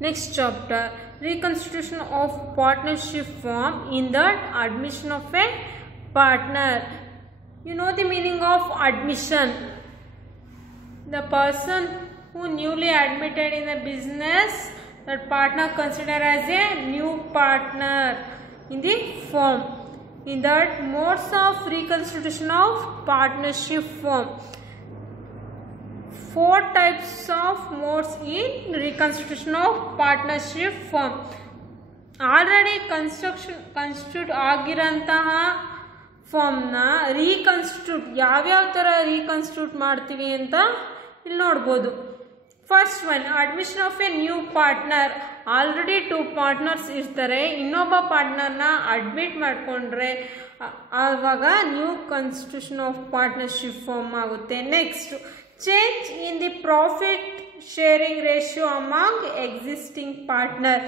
Next chapter, reconstitution of partnership form in that admission of a partner. You know the meaning of admission. The person who newly admitted in a business, that partner considered as a new partner in the firm. In that modes of reconstitution of partnership firm. 4 types of modes in reconstitution of partnership firm. Already constitute ಆಗಿರಂತಹ ಫಾರ್ಮ್ನ ರೀಕನ್ಸ್ಟಿಟ್ಯೂಟ್ ಯಾವ್ಯಾವ ಥರ ರೀಕನ್ಸ್ಟಿಟ್ಯೂಟ್ ಮಾಡ್ತೀವಿ ಅಂತ ಇಲ್ಲಿ ನೋಡ್ಬೋದು. First one, admission of a new partner. Already 2 partners ಇರ್ತಾರೆ, ಇನ್ನೊಬ್ಬ ಪಾರ್ಟ್ನರ್ನ ಅಡ್ಮಿಟ್ ಮಾಡಿಕೊಂಡ್ರೆ ಆವಾಗ new constitution of partnership form ಆಗುತ್ತೆ. Next, change in the profit sharing ratio among existing partner.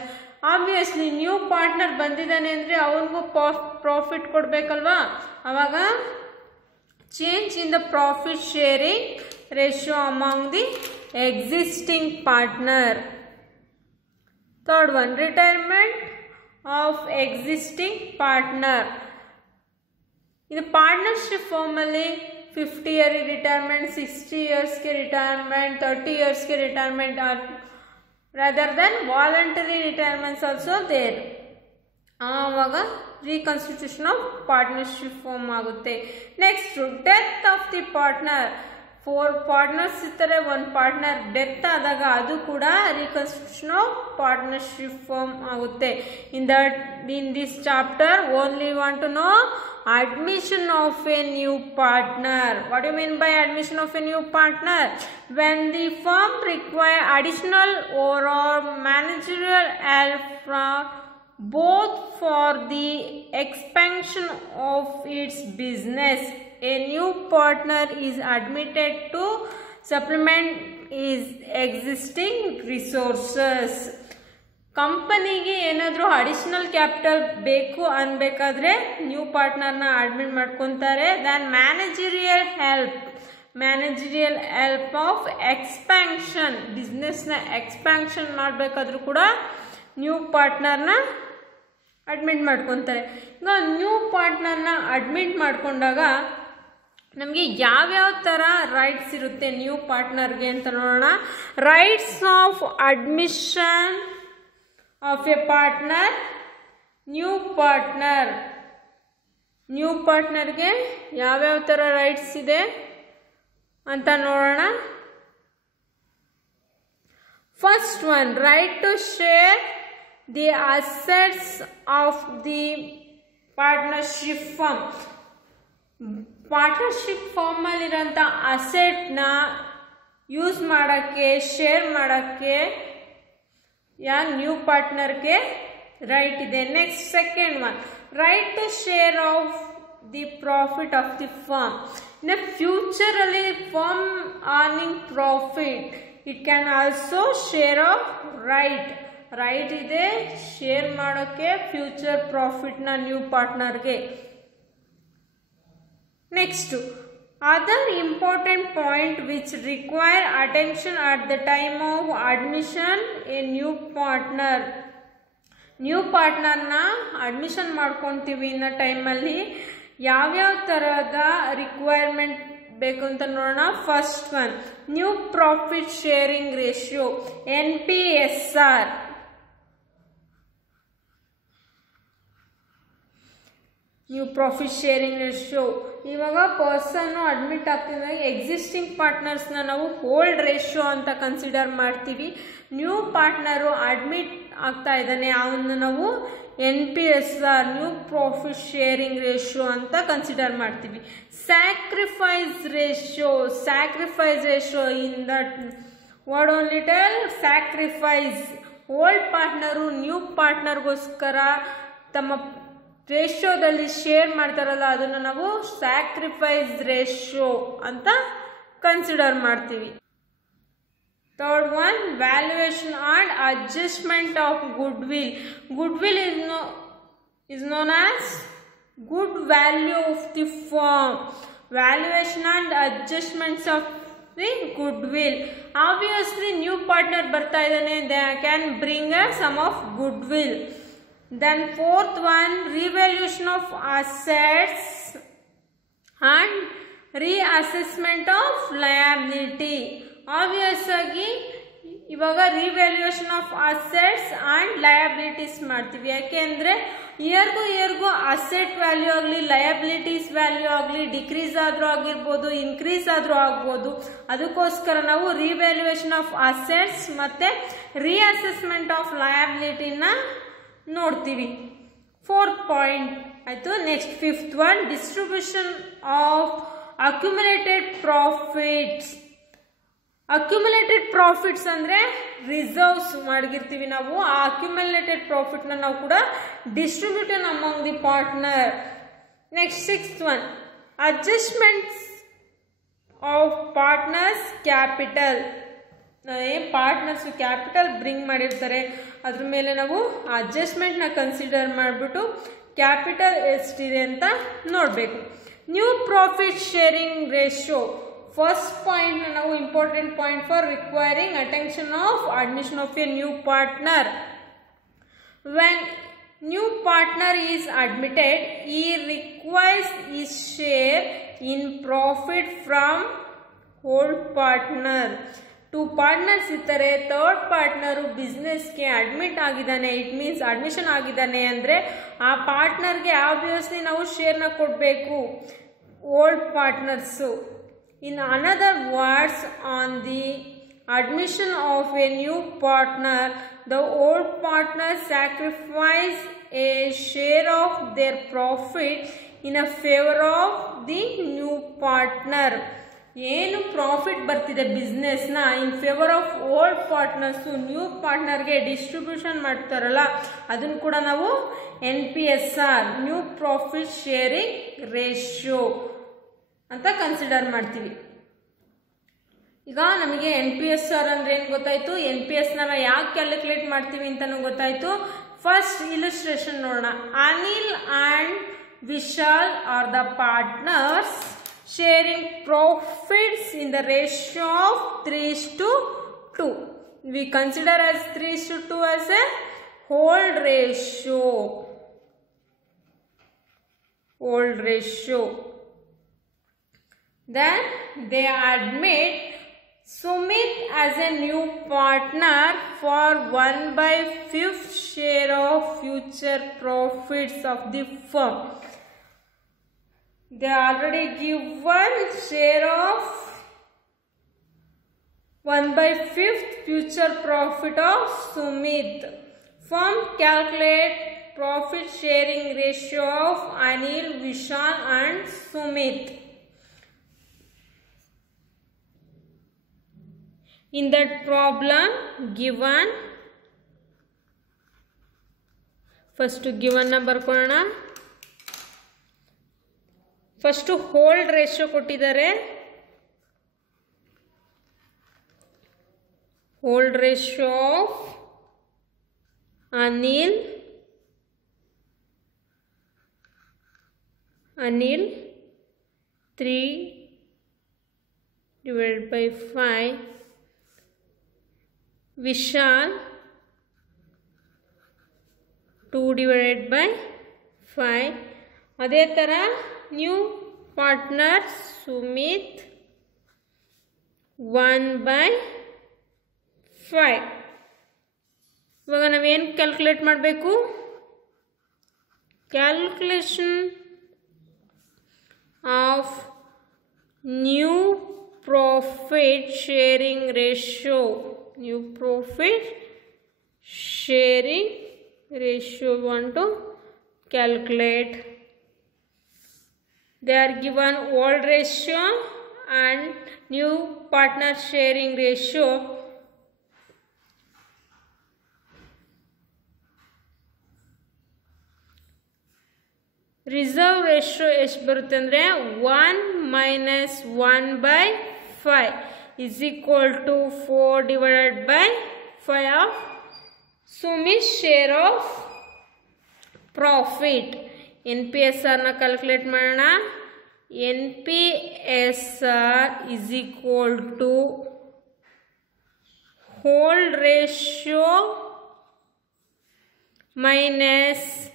Obviously new partner ಬಂದಿದ್ದಾನೆ ಅಂದರೆ ಅವನಿಗೂ ಪ್ರಾಫಿಟ್ ಕೊಡಬೇಕಲ್ವಾ, ಆವಾಗ change in the profit sharing ratio among the existing partner. Third one, retirement of existing partner. In partnership formally 50 year retirement, 60 years ke retirement, 30 years ke retirement are rather than voluntary retirements also there. ಆವಾಗ reconstitution of partnership form ಆಗುತ್ತೆ. Next, death of the partner. 4 partners ಇರ್ತಾರೆ, 1 partner death ಆದಾಗ ಅದು ಕೂಡ reconstruction of partnership form ಆಗುತ್ತೆ. In this chapter only want to know admission of a new partner. What do you mean by admission of a new partner? When the firm require additional or managerial help from both for the expansion of its business, a new partner is admitted to supplement his existing resources. ಕಂಪನಿಗೆ ಏನಾದರೂ additional capital ಬೇಕು ಅನ್ಬೇಕಾದ್ರೆ new ಪಾರ್ಟ್ನರ್ನ admit ಮಾಡ್ಕೊತಾರೆ. Then managerial help of expansion, ಬಿಸ್ನೆಸ್ನ expansion ಮಾಡಬೇಕಾದ್ರೂ ಕೂಡ new ಪಾರ್ಟ್ನರ್ನ ಅಡ್ಮಿಟ್ ಮಾಡ್ಕೊತಾರೆ. ಈಗ ನ್ಯೂ ಪಾರ್ಟ್ನರ್ನ ಅಡ್ಮಿಟ್ ಮಾಡ್ಕೊಂಡಾಗ ನಮಗೆ ಯಾವ್ಯಾವ ಥರ ರೈಟ್ಸ್ ಇರುತ್ತೆ ನ್ಯೂ ಪಾರ್ಟ್ನರ್ಗೆ ಅಂತ ನೋಡೋಣ. Rights of admission of a partner. New ಪಾರ್ಟ್ನರ್ಗೆ ಯಾವ್ಯಾವ ಥರ ರೈಟ್ಸ್ ಇದೆ ಅಂತ ನೋಡೋಣ. First one, right to share the assets of the partnership firm. Partnership ಫಾರ್ಮಲ್ಲಿರೋಂಥ ಅಸೆಟ್ನ ಯೂಸ್ ಮಾಡೋಕ್ಕೆ, ಶೇರ್ ಮಾಡೋಕ್ಕೆ ನ್ಯೂ ಪಾರ್ಟ್ನರ್ಗೆ ರೈಟ್ ಇದೆ. Next, second one, right to share of the profit of the firm. ಇನ್ನು ಫ್ಯೂಚರಲ್ಲಿ firm earning profit, it can also share of right ಇದೆ share ಮಾಡೋಕ್ಕೆ ಫ್ಯೂಚರ್ ಪ್ರಾಫಿಟ್ನ new ಪಾರ್ಟ್ನರ್ಗೆ. Next, other important point which require attention at the time of admission a new ಪಾರ್ಟ್ನರ್ನ admission ಮಾಡ್ಕೊತೀವಿ ಅನ್ನೋ ಟೈಮಲ್ಲಿ ಯಾವ್ಯಾವ ಥರದ ರಿಕ್ವೈರ್ಮೆಂಟ್ ಬೇಕು ಅಂತ ನೋಡೋಣ. First one, new profit sharing ratio, NPSR. New profit sharing ratio. ಇವಾಗ ಪರ್ಸನ್ನು ಅಡ್ಮಿಟ್ ಆಗ್ತಿದ್ದಾಗ ಎಕ್ಸಿಸ್ಟಿಂಗ್ ಪಾರ್ಟ್ನರ್ಸ್ನ ನಾವು ಹೋಲ್ಡ್ ರೇಷಿಯೋ ಅಂತ ಕನ್ಸಿಡರ್ ಮಾಡ್ತೀವಿ. ನ್ಯೂ ಪಾರ್ಟ್ನರು ಅಡ್ಮಿಟ್ ಆಗ್ತಾ ಇದ್ದಾನೆ, ಅವನ್ನ ನಾವು NPSR, new profit sharing ratio ಅಂತ ಕನ್ಸಿಡರ್ ಮಾಡ್ತೀವಿ. Sacrifice ratio in that word only tell sacrifice. Old partner new ಪಾರ್ಟ್ನರ್ಗೋಸ್ಕರ ತಮ್ಮ ರೇಷಿಯೋದಲ್ಲಿ ಶೇರ್ ಮಾಡ್ತಾರಲ್ಲ, ಅದನ್ನು ನಾವು ಸ್ಯಾಕ್ರಿಫೈಸ್ ರೇಷಿಯೋ ಅಂತ ಕನ್ಸಿಡರ್ ಮಾಡ್ತೀವಿ. Third one, valuation and adjustment of goodwill. Goodwill is known as good value of the firm. Valuation and adjustments of goodwill. Obviously new partner ಬರ್ತಾ ಇದ್ದಾನೆ, they can bring a sum of goodwill. Then fourth one, revaluation of assets and reassessment of liability. Obvious ಆಗಿ ಇವಾಗ revaluation of assets and liabilities ಮಾಡ್ತೀವಿ. ಯಾಕೆಂದ್ರೆ ಇಯರ್ಗೂ asset value ಆಗಲಿ liabilities value ಆಗಲಿ decrease ಆದ್ರೂ ಆಗಿರ್ಬೋದು, ಇನ್ಕ್ರೀಸ್ ಆದ್ರೂ ಆಗ್ಬೋದು. ಅದಕ್ಕೋಸ್ಕರ ನಾವು ರಿವ್ಯಾಲ್ಯೂಯೇಷನ್ ಆಫ್ ಅಸೆಟ್ಸ್ ಮತ್ತೆ ರಿಅಸೆಸ್ಮೆಂಟ್ ಆಫ್ ಲಯಬಿಲಿಟಿನ ನೋಡ್ತೀವಿ. ಫೋರ್ತ್ ಪಾಯಿಂಟ್ ಆಯ್ತು. Next fifth one, distribution of accumulated profits. Accumulated profits ಅಂದ್ರೆ ರಿಸರ್ವ್ಸ್ ಮಾಡಿರ್ತೀವಿ ನಾವು. ಆ ಅಕ್ಯುಮುಲೇಟೆಡ್ ಪ್ರಾಫಿಟ್ ನ ನಾವು ಕೂಡ distribution among the partner. Next sixth one, adjustments of partners capital. Partners capital bring ಮಾಡಿರ್ತಾರೆ, ಅದ್ರ ಮೇಲೆ ನಾವು ಅಡ್ಜಸ್ಟ್ಮೆಂಟ್ ನ ಕನ್ಸಿಡರ್ ಮಾಡಿಬಿಟ್ಟು ಕ್ಯಾಪಿಟಲ್ ಎಷ್ಟಿದೆ ಅಂತ ನೋಡಬೇಕು. New profit sharing ratio. First point ನಾವು important point for requiring attention of admission of a new partner. When new partner is admitted, he requires his share in profit from old partner. Two partners ಇರ್ತಾರೆ, third partner ಬಿಸ್ನೆಸ್ಗೆ admit ಆಗಿದ್ದಾನೆ, it means admission ಆಗಿದ್ದಾನೆ ಅಂದರೆ ಆ ಪಾರ್ಟ್ನರ್ಗೆ obviously ನಾವು ಶೇರ್ನ ಕೊಡಬೇಕು, old partners. In another words, on the admission of a new partner, the old partner sacrifice a share of their profit in a favor of the new partner. ಏನು profit ಬರ್ತಿದೆ ಬಿಸ್ನೆಸ್ನ in favour of old partners new ಪಾರ್ಟ್ನರ್ಗೆ distribution ಮಾಡ್ತಾರಲ್ಲ, ಅದನ್ನು ಕೂಡ ನಾವು NPSR, new profit sharing ratio ಅಂತ consider ಮಾಡ್ತೀವಿ. ಈಗ ನಮಗೆ NPSR ಅಂದ್ರೆ ಏನು ಗೊತ್ತಾಯ್ತು, NPS ನ ಯಾಕೆ ಕ್ಯಾಲ್ಕುಲೇಟ್ ಮಾಡ್ತೀವಿ ಅಂತಾನು ಗೊತ್ತಾಯ್ತು. ಫಸ್ಟ್ ಇಲಿಸ್ಟ್ರೇಷನ್ ನೋಡೋಣ. Anil and Vishal are the partners sharing profits in the ratio of 3:2. We consider as 3:2 as a whole ratio. Then they admit Sumit as a new partner for 1/5 share of future profits of the firm. They already give one share of 1/5 future profit of Sumit. Firm calculate profit sharing ratio of Anil, Vishal and Sumit. In that problem given, first given na barkolna. First old ratio ಕೊಟ್ಟಿದ್ದಾರೆ. Old ratio of Anil 3/5, Vishal 2/5. ಅದೇ ಥರ new partner Sumit 1/5. ಇವಾಗ ನಾವೇನು calculate ಮಾಡಬೇಕು, calculation of new profit sharing ratio. New profit sharing ratio want to calculate. They are given old ratio and new partner sharing ratio. Reserve ratio ಎಷ್ಟು ಬರುತ್ತೆ ಅಂದರೆ 1 minus 1/5 is equal to 4/5 of Sumit's share of profit. NPSR ನ calculate ಮಾಡೋಣ. NPSR is equal to hold ratio minus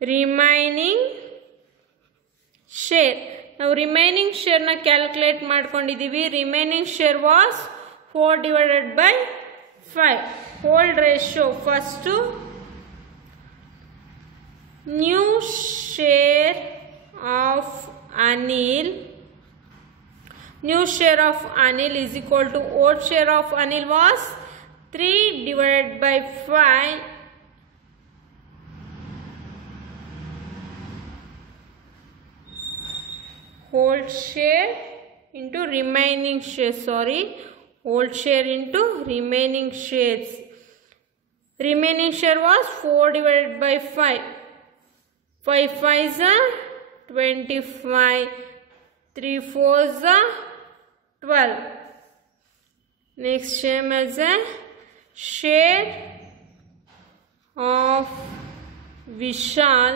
remaining share. ನಾವು remaining ಶೇರ್ನ calculate ಮಾಡ್ಕೊಂಡಿದ್ದೀವಿ. Remaining share was 4/5. Hold ratio first new share of Anil. New share of Anil is equal to old share of Anil was 3/5. Whole share into remaining shares. Whole share into remaining shares. Remaining share was 4/5. 5 5s are 25. 3 4s are 12. Next same as a share of Vishal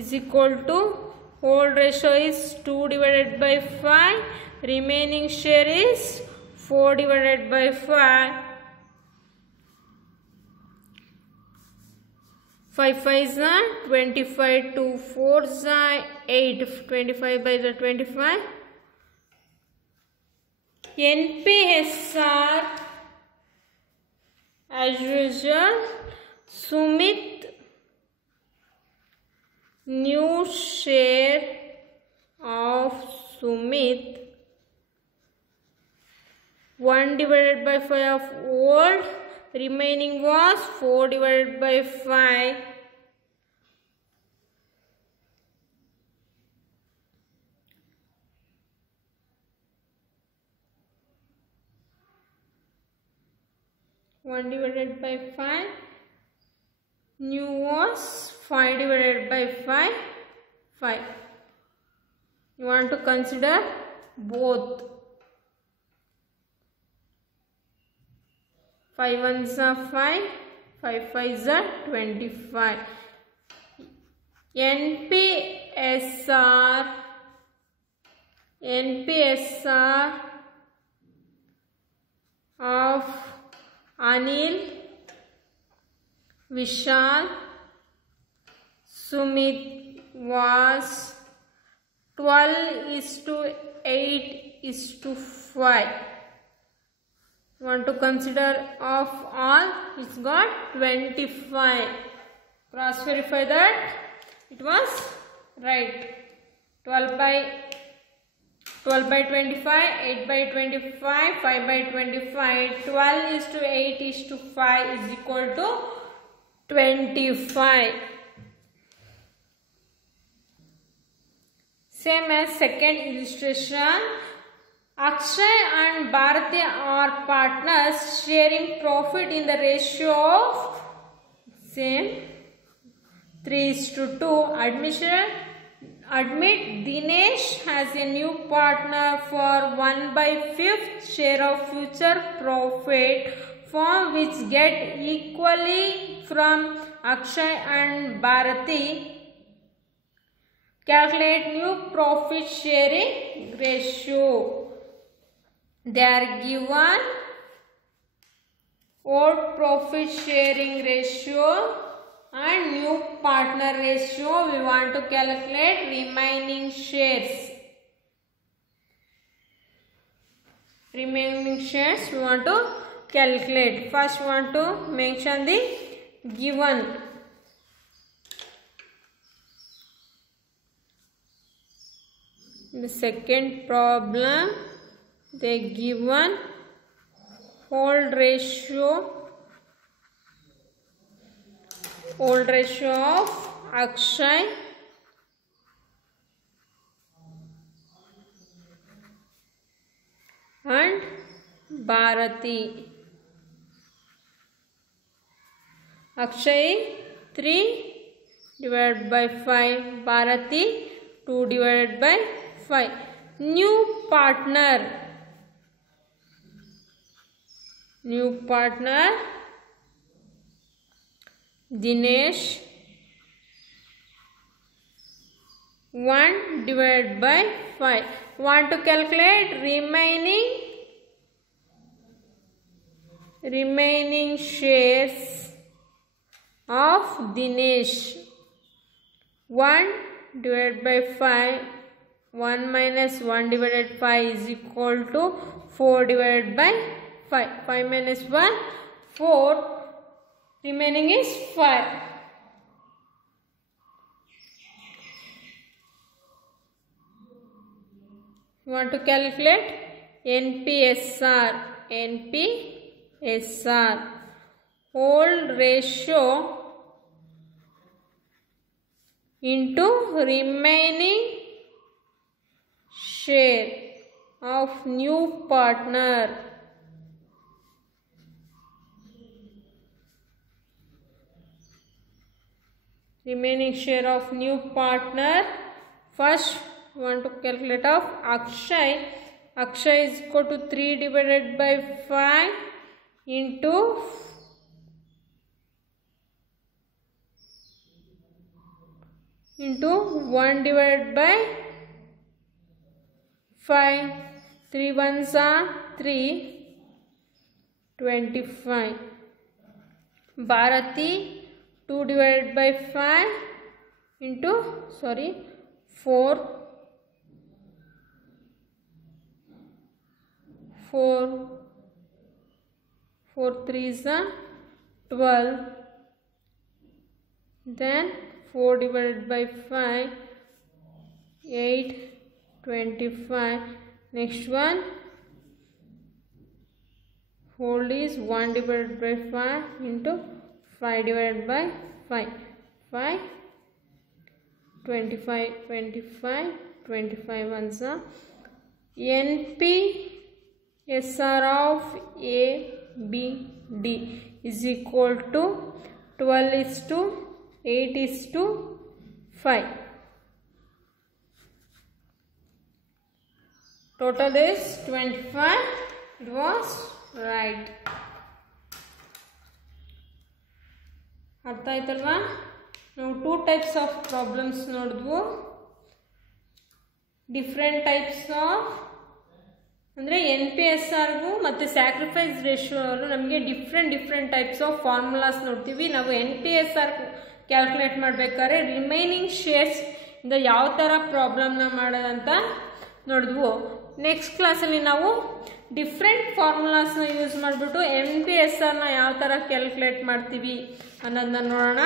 is equal to hold ratio is 2/5. Remaining share is 4/5. 5 5s are 25. 2 4s are 8. 25 by the 25. NPSR as usual. Sumit new share of Sumit 1/5 of old. Remaining was 4/5. One divided by 5. New was 5/5. 5. You want to consider both. 5 1s are 5. 5 5s are 25. NPSR of Anil, Vishal, Sumit was 12:8:5. Want to consider of all, it's got 25. Cross verify that it was right. 12/25, 8/25, 5/25. 12:8:5 is equal to 25. Same as second illustration. Akshay and Bharati are partners sharing profit in the ratio of same 3:2. Admit Dinesh has a new partner for 1/5 share of future profit from which get equally from Akshay and Bharati. Calculate new profit sharing ratio. They are given old profit sharing ratio and new partner ratio. We want to calculate remaining shares. Remaining shares we want to calculate. First we want to mention the given. The second problem, they given hold ratio of Akshay and Bharati. Akshay 3/5, Bharati 2/5. New partner Dinesh 1 divided by 5. Want to calculate remaining shares of Dinesh. 1 divided by 5. 1 minus 1 divided by 5 is equal to 4 divided by 5. 5 minus 1, 4. Remaining is 5. You want to calculate NPSR. NPSR. Hold ratio into remaining share of new partner. Remaining share of new partner. First want to calculate of Akshay. Akshay is equal to 3 divided by 5 into 1 divided by 5. 3 ones are 3. 25. Bharati 2 divided by 5 into 4. 4 3s are 12. Then 4 divided by 5, 8, 25. Next one, hold is 1 divided by 5 into 5 divided by 5. 5, 25, 25, 25 ones are NPSR of A, B, D is equal to 12 is to 8 is to 5. Total is 25. It was right. ಅರ್ಥ ಆಯ್ತಲ್ವಾ? ನಾವು 2 types of problems ನೋಡಿದ್ವು. Different types of ಅಂದರೆ NPSRಗೂ ಮತ್ತು sacrifice ರೇಷಿಯೋಲ್ಲೂ ನಮಗೆ different types of formulas ನೋಡ್ತೀವಿ. ನಾವು NPSR ಕ್ಯಾಲ್ಕುಲೇಟ್ ಮಾಡಬೇಕಾದ್ರೆ ರಿಮೈನಿಂಗ್ ಶೇರ್ಸ್ ಇಂದ ಯಾವ ಥರ ಪ್ರಾಬ್ಲಮ್ನ ಮಾಡೋದಂತ ನೋಡಿದ್ವು. ನೆಕ್ಸ್ಟ್ ಕ್ಲಾಸಲ್ಲಿ ನಾವು ಡಿಫ್ರೆಂಟ್ ಫಾರ್ಮುಲಾಸ್ನ ಯೂಸ್ ಮಾಡಿಬಿಟ್ಟು NPSRನ ಯಾವ ಥರ ಕ್ಯಾಲ್ಕುಲೇಟ್ ಮಾಡ್ತೀವಿ ಅನ್ನೋದನ್ನ ನೋಡೋಣ.